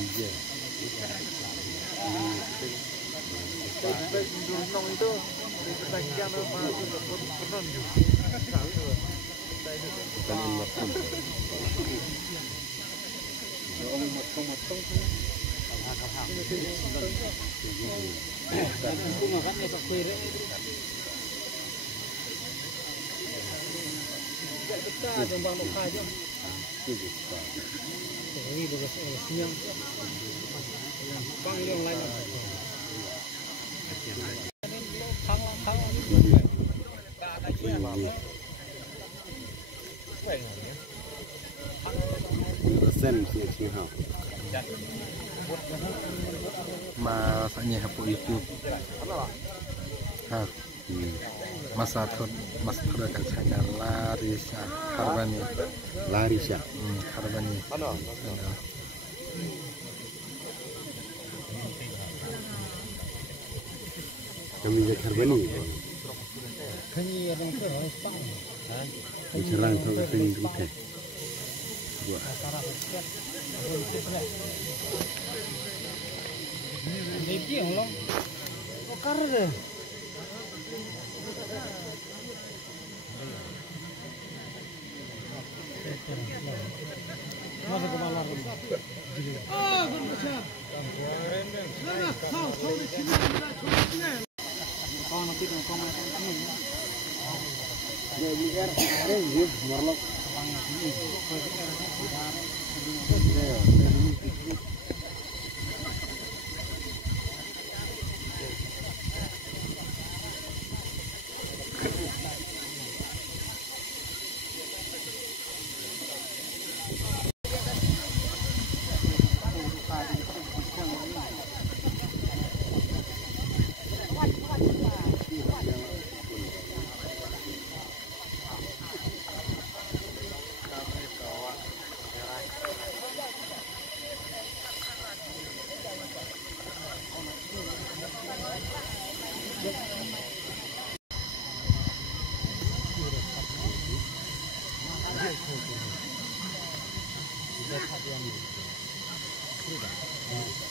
Iya. Nong itu dipertahankan sama penon juga. Kanan makan. Sen sih ha. Masaknya hapo YouTube. Ha. Masa thot mas thora ka chana Larissa Harbani. Larissa. Harbani. Kami je Harbani. Kani ada yang harus pang. Bicara tentang penting kita. Ini yang long. Kokar deh. Masuk ke malam. Ah, berbesar. Nah, kau di sini, kau nanti kau makan ini. Ya, biar ada morlok. Sudah.